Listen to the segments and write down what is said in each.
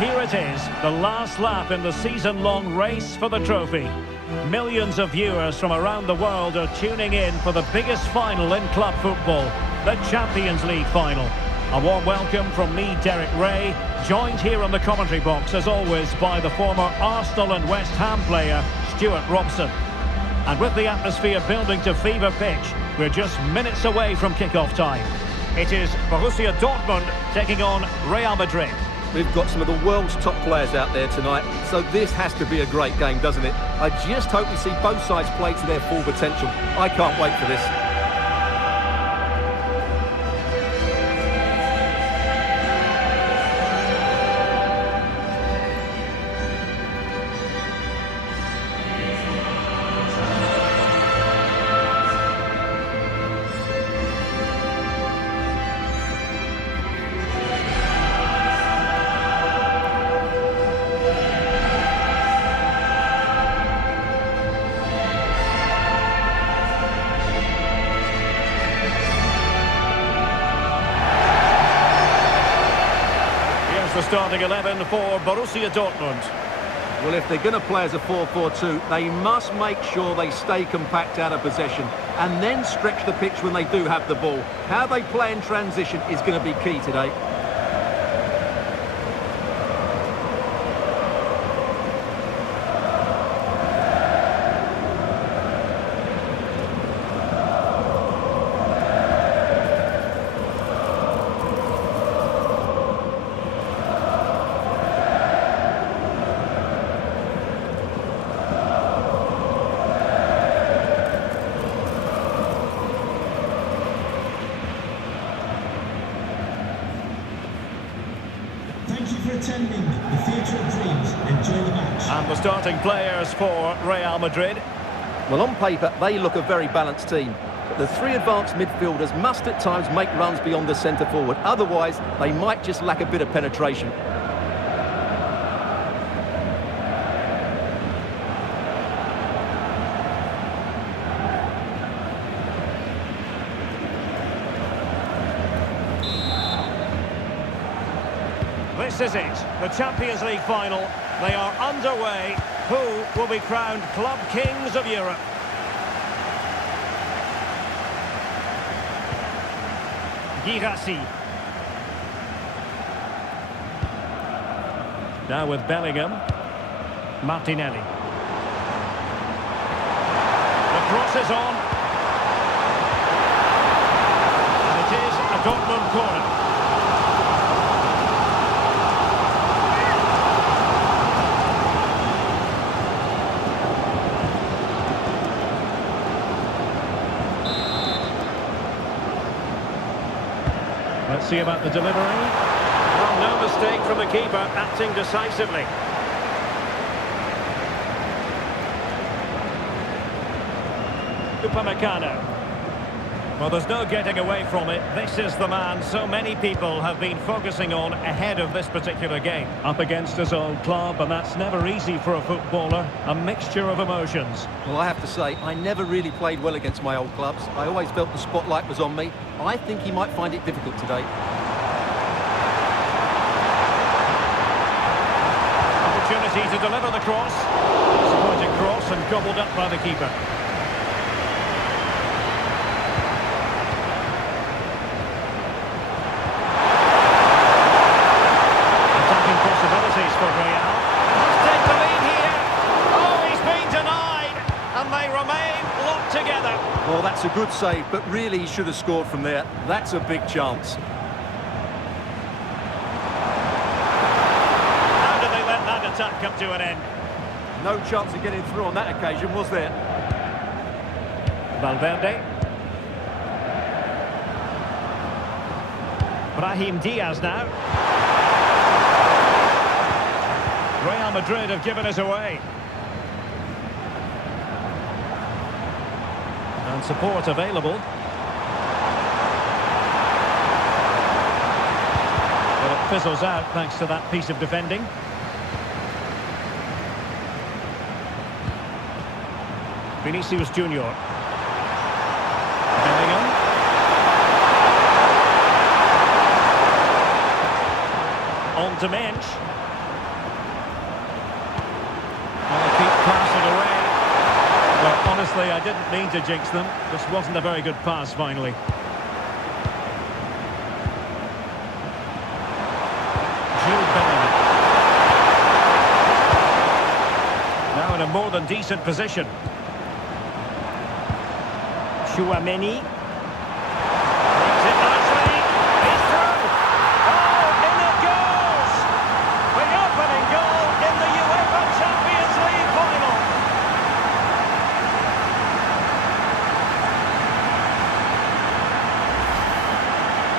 here it is, the last lap in the season-long race for the trophy. Millions of viewers from around the world are tuning in for the biggest final in club football, the Champions League final. A warm welcome from me, Derek Ray, joined here on the commentary box, as always, by the former Arsenal and West Ham player, Stuart Robson. And with the atmosphere building to fever pitch, we're just minutes away from kick-off time. It is Borussia Dortmund taking on Real Madrid. We've got some of the world's top players out there tonight, so this has to be a great game, doesn't it? I just hope we see both sides play to their full potential. I can't wait for this. The starting 11 for Borussia Dortmund. Well, if they're going to play as a 4-4-2, they must make sure they stay compact out of possession and then stretch the pitch when they do have the ball. How they play in transition is going to be key today. Thank you for attending the Theatre of Dreams. Enjoy the match. And the starting players for Real Madrid. Well, on paper, they look a very balanced team. But the three advanced midfielders must at times make runs beyond the centre-forward. Otherwise, they might just lack a bit of penetration. This is it, the Champions League final. They are underway. Who will be crowned club kings of Europe? Girassi. Now with Bellingham. Martinelli. The cross is on. And it is a Dortmund corner. Let's see about the delivery. Well, no mistake from the keeper, acting decisively. Upamecano. Well, there's no getting away from it. This is the man so many people have been focusing on ahead of this particular game. Up against his old club, and that's never easy for a footballer. A mixture of emotions. Well, I have to say, I never really played well against my old clubs. I always felt the spotlight was on me. I think he might find it difficult today. Opportunity to deliver the cross. Disappointing cross and gobbled up by the keeper. Attacking possibilities for Real. Must take the lead here. Oh, he's been denied. And they remain locked together. Well, that's a good save, but really he should have scored from there. That's a big chance. How did they let that attack come to an end? No chance of getting through on that occasion, was there? Valverde. Brahim Diaz now. Real Madrid have given us away. And support available. But it fizzles out thanks to that piece of defending. Vinicius Junior. Bellingham. On to Mensch. Honestly, I didn't mean to jinx them. This wasn't a very good pass, finally. Now in a more than decent position. Chouameni. Brings it nicely. He's through. Oh, in it goes. The opening goal in the UEFA Champions League final.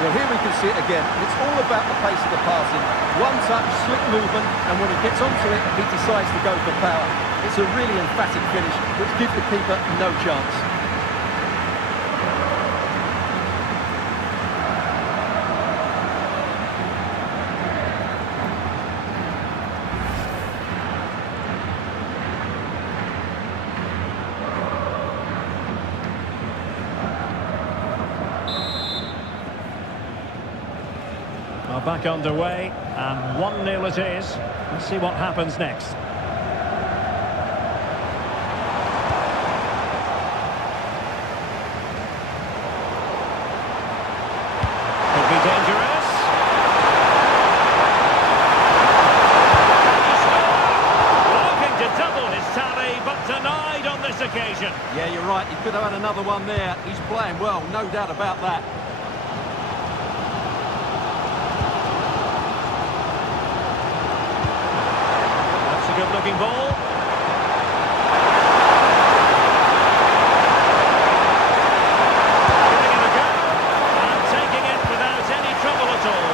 Well, here we can see it again. It's all about the pace of the passing. One touch, slick movement, and when he gets onto it, he decides to go for power. It's a really emphatic finish, which gives the keeper no chance. Well, back underway, and 1-0 it is. Let's see what happens next. Could be dangerous. He scored! Looking to double his tally, but denied on this occasion. Yeah, you're right. He could have had another one there. He's playing well, no doubt about that. Good-looking ball. Giving it a go. And taking it without any trouble at all.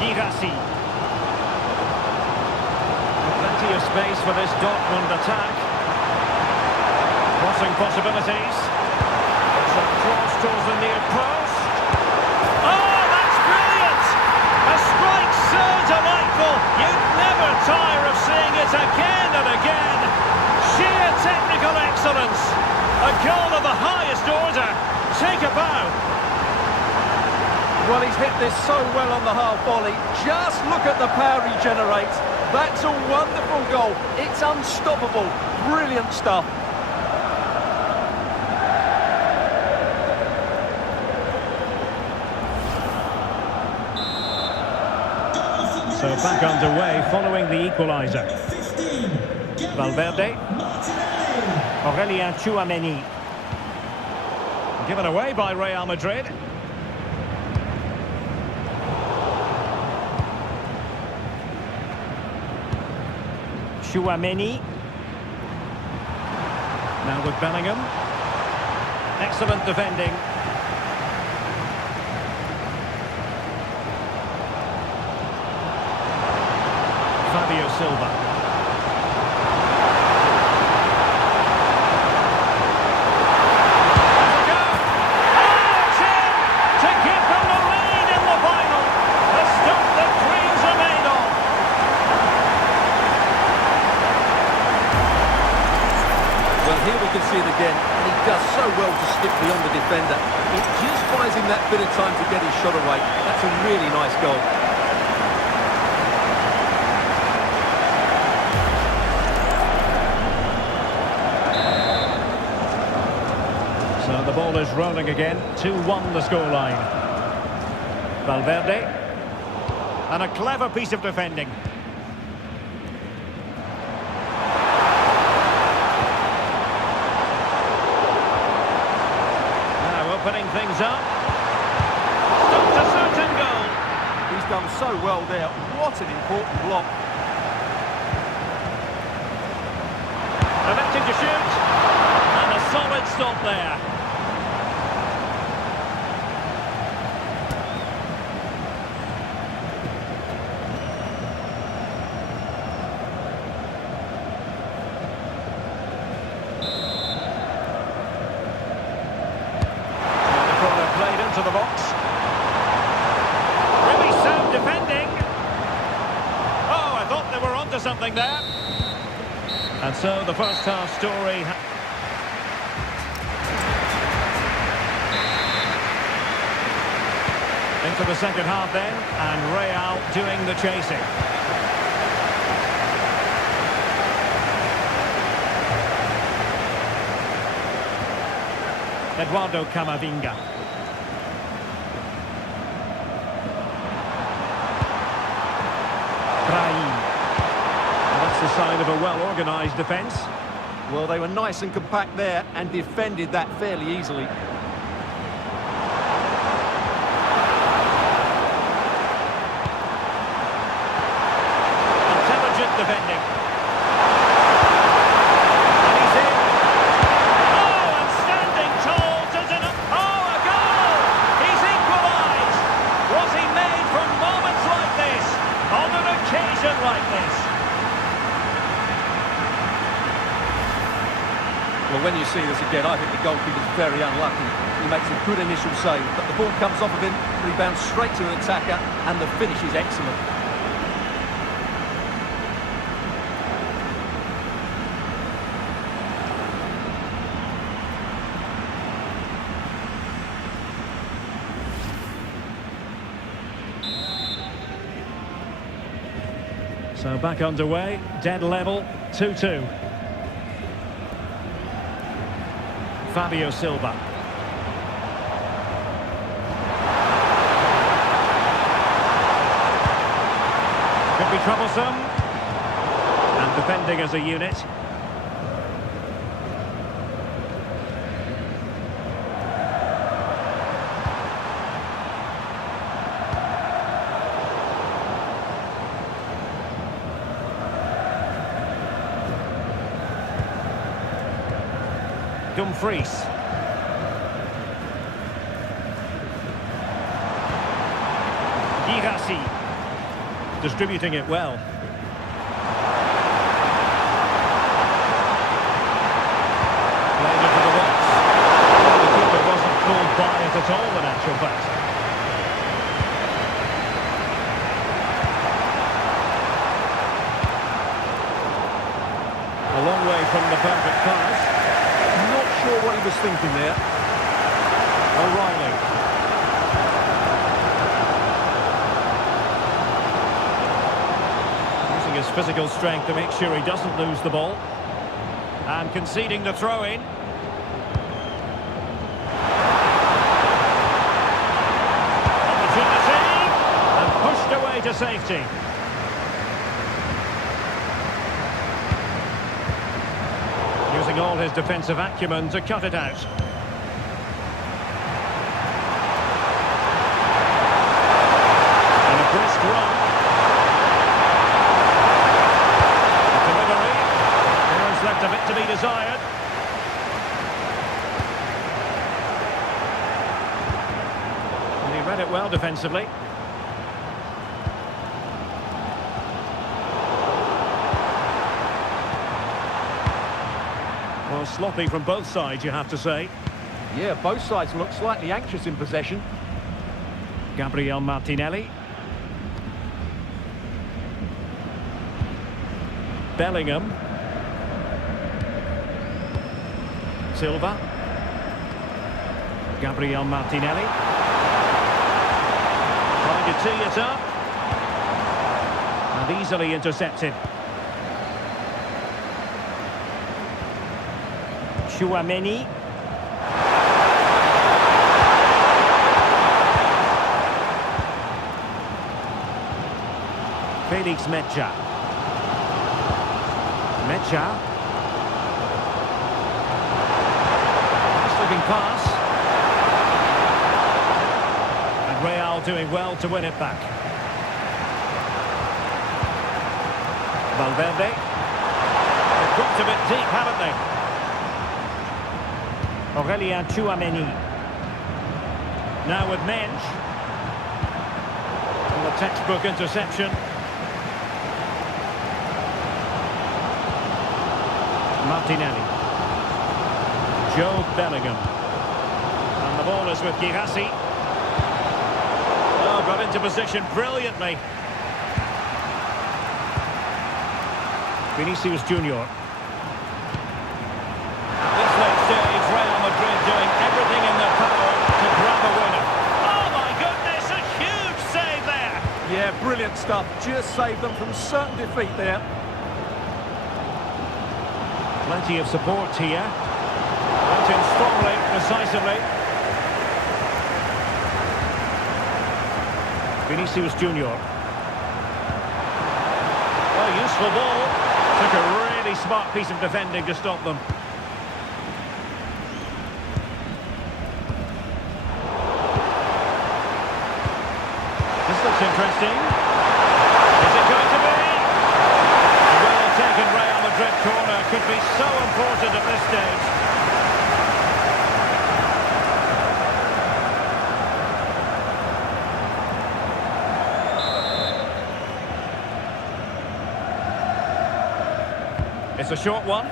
Girassi. Plenty of space for this Dortmund attack. Crossing possibilities. It's a cross towards the near post. Oh, that's brilliant! A strike so delightful, you'd never tire of seeing it again and again. Sheer technical excellence. A goal of the highest order. Take a bow. Well, he's hit this so well on the half volley. Just look at the power he generates. That's a wonderful goal. It's unstoppable. Brilliant stuff. So back underway following the equaliser. Valverde. Aurélien Chouameni. Given away by Real Madrid. Chouameni. Now with Bellingham. Excellent defending. Fabio Silva. Has a go. Oh, it's in to give them the lead in the final. The stuff that dreams are made of. Well, here we can see it again, and he does so well to skip beyond the defender. It just buys him that bit of time to get his shot away. That's a really nice goal. So the ball is rolling again. 2-1 the scoreline. Valverde. And a clever piece of defending. Now opening things up. Stopped a certain goal. He's done so well there. What an important block. Electing to shoot. And a solid stop there. To the box. Really sound defending. Oh, I thought they were onto something there. And so the first half story. Into the second half then, and Real doing the chasing. Eduardo Camavinga. That's the sign of a well-organised defence. Well, they were nice and compact there and defended that fairly easily. Intelligent defending. And he's in. Oh, and standing tall to deny. Oh, a goal! He's equalised. Was he made from moments like this? On an occasion like this? Well, when you see this again, I think the goalkeeper's very unlucky. He makes a good initial save, but the ball comes off of him, rebounds straight to an attacker, and the finish is excellent. So back underway, dead level, 2-2. Fabio Silva. Could be troublesome. And defending as a unit. Dumfries. Girassi. Distributing it well. Played into the box. The keeper wasn't called by it at all, in actual fact. A long way from the perfect pass. Not sure what he was thinking there. O'Reilly. Using his physical strength to make sure he doesn't lose the ball. And conceding the throw-in. Opportunity. And pushed away to safety. Using all his defensive acumen to cut it out. And a brisk run. The delivery. There's left a bit to be desired. And he read it well defensively. Well, sloppy from both sides, you have to say. Yeah, both sides look slightly anxious in possession. Gabriel Martinelli. Bellingham. Silva. Gabriel Martinelli. Trying to tee it up. And easily intercepted. Chouameni. Felix Mecha. Mecha. Nice looking pass. And Real doing well to win it back. Valverde. They've dropped a bit deep, haven't they? Chouameni. Now with Mensch. And the textbook interception. Martinelli. Joe Bellingham. And the ball is with Girassi. Oh, got into position brilliantly. Vinicius Junior. At this late stage, Real Madrid doing everything in their power to grab a winner. Oh my goodness, a huge stuff just saved them from certain defeat there. Plenty of support here. Went in strongly, decisively. Vinicius Junior. Oh, useful ball. Took a really smart piece of defending to stop them. This looks interesting. Is it going to be? A well-taken Real Madrid corner could be so important at this stage. It's a short one.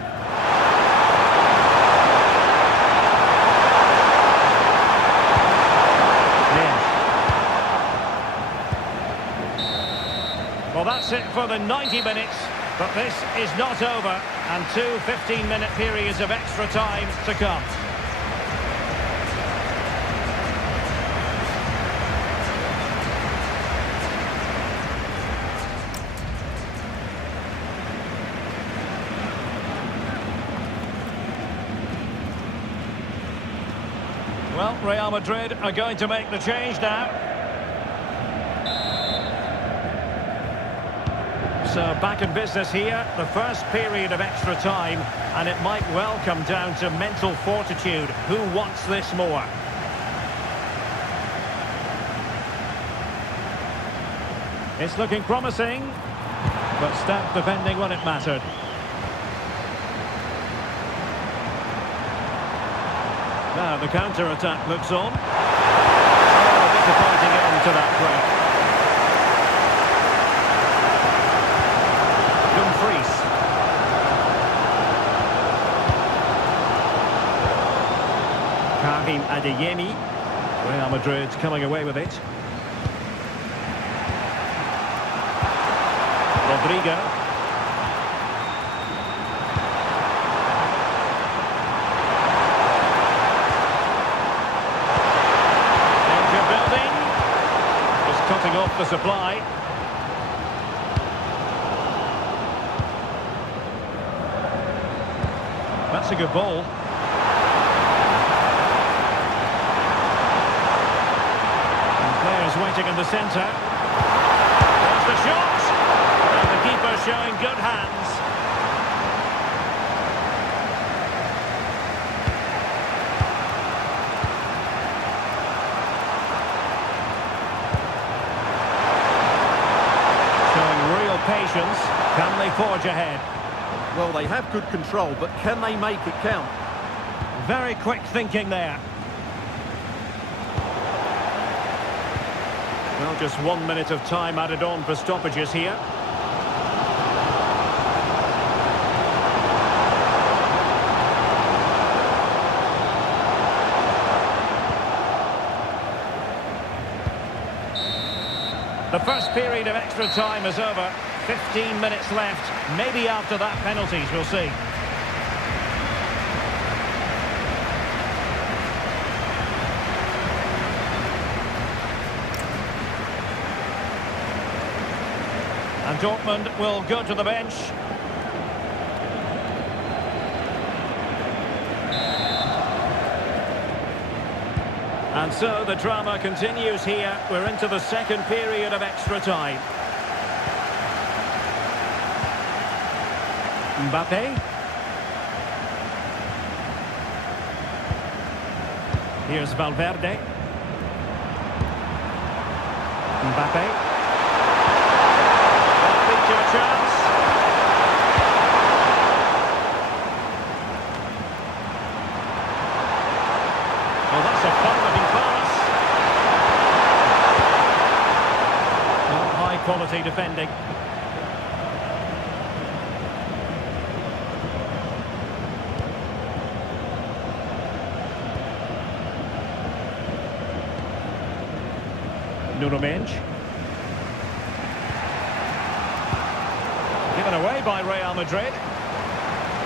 Well, that's it for the 90 minutes, but this is not over, and two 15-minute periods of extra time to come. Well, Real Madrid are going to make the change now. So back in business here, the first period of extra time, and it might well come down to mental fortitude. Who wants this more? It's looking promising, but stout defending when it mattered. Now the counter-attack looks on. Oh, a disappointing end to that break. Adeyemi. Real Madrid coming away with it. Rodrigo. Danger building. Just cutting off the supply. That's a good ball. Waiting in the centre. There's the shot! And the keeper showing good hands. Showing real patience. Can they forge ahead? Well, they have good control, but can they make it count? Very quick thinking there. Well, just 1 minute of time added on for stoppages here. The first period of extra time is over. 15 minutes left. Maybe after that, penalties, we'll see. And Dortmund will go to the bench. And so the drama continues here. We're into the second period of extra time. Mbappe. Here's Valverde. Mbappe. A chance. Well, that's a fun-looking pass. Well, high-quality defending. Nuno Mendes. Given away by Real Madrid.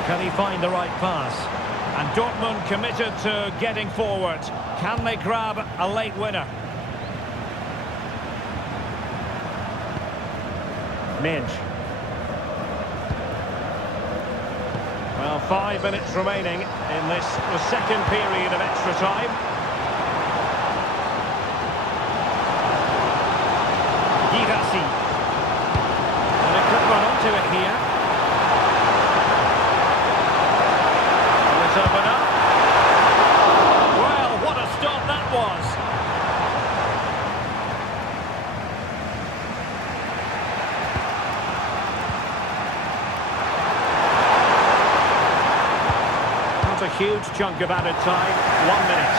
Can he find the right pass? And Dortmund committed to getting forward. Can they grab a late winner? Midge. Well, 5 minutes remaining in this, the second period of extra time. Girassi. And it could run onto it here. Will it open up? Well, what a stop that was. A huge chunk of added time, 1 minute.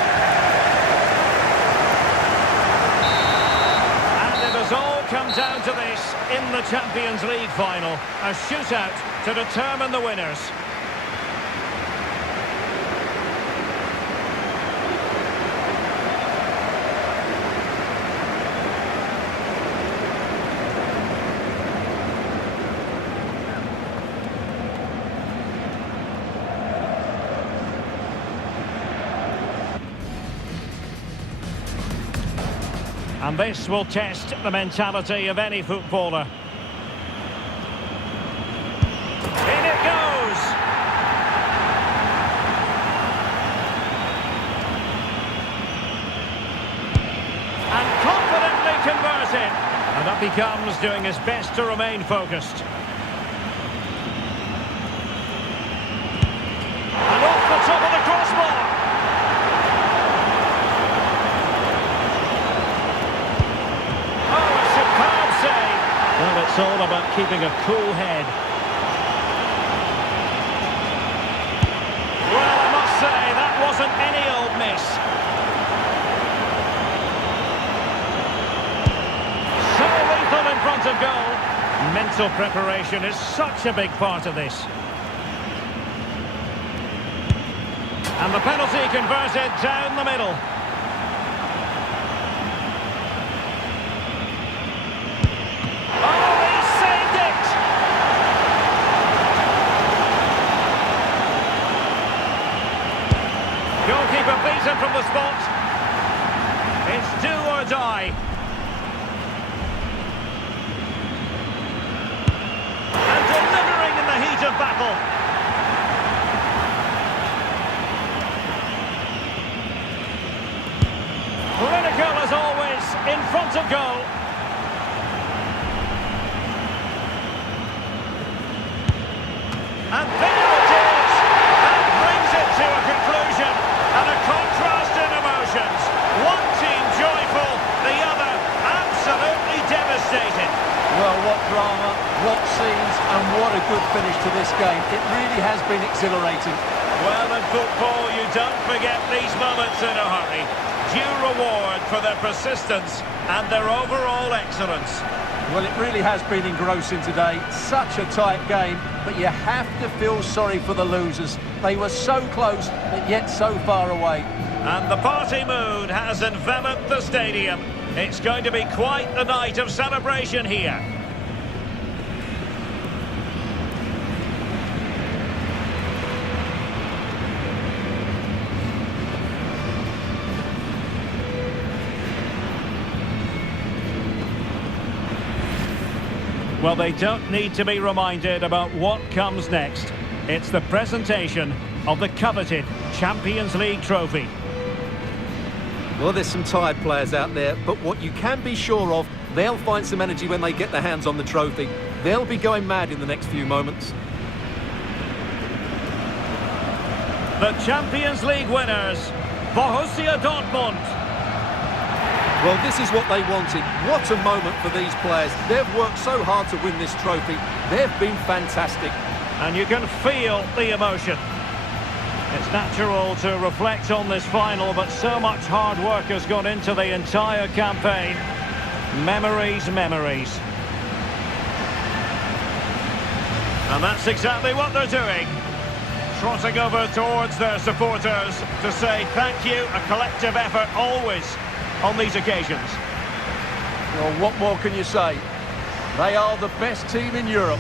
And it has all come down to this in the Champions League final. A shootout to determine the winners. And this will test the mentality of any footballer. In it goes! And confidently converted. And up he comes, doing his best to remain focused. And off the top of the crossbar! Well, it's all about keeping a cool head. Well, I must say, that wasn't any old miss. So lethal in front of goal. Mental preparation is such a big part of this. And the penalty converted down the middle. Goalkeeper beaten from the spot. It's do or die. And delivering in the heat of battle. Clinical as always, in front of goal. And there it is. That brings it to a conclusion. And a contrast in emotions. One team joyful, the other absolutely devastated. Well, what drama, what scenes, and what a good finish to this game. It really has been exhilarating. Well, in football, you don't forget these moments in a hurry. Due reward for their persistence and their overall excellence. Well, it really has been engrossing today. Such a tight game, but you have to feel sorry for the losers. They were so close, but yet so far away. And the party mood has enveloped the stadium. It's going to be quite the night of celebration here. Well, they don't need to be reminded about what comes next. It's the presentation of the coveted Champions League trophy. Well, there's some tired players out there, but what you can be sure of, they'll find some energy when they get their hands on the trophy. They'll be going mad in the next few moments. The Champions League winners, Borussia Dortmund. Well, this is what they wanted. What a moment for these players. They've worked so hard to win this trophy. They've been fantastic. And you can feel the emotion. It's natural to reflect on this final, but so much hard work has gone into the entire campaign. Memories, memories. And that's exactly what they're doing. Trotting over towards their supporters to say thank you, a collective effort always on these occasions. Well, what more can you say? They are the best team in Europe.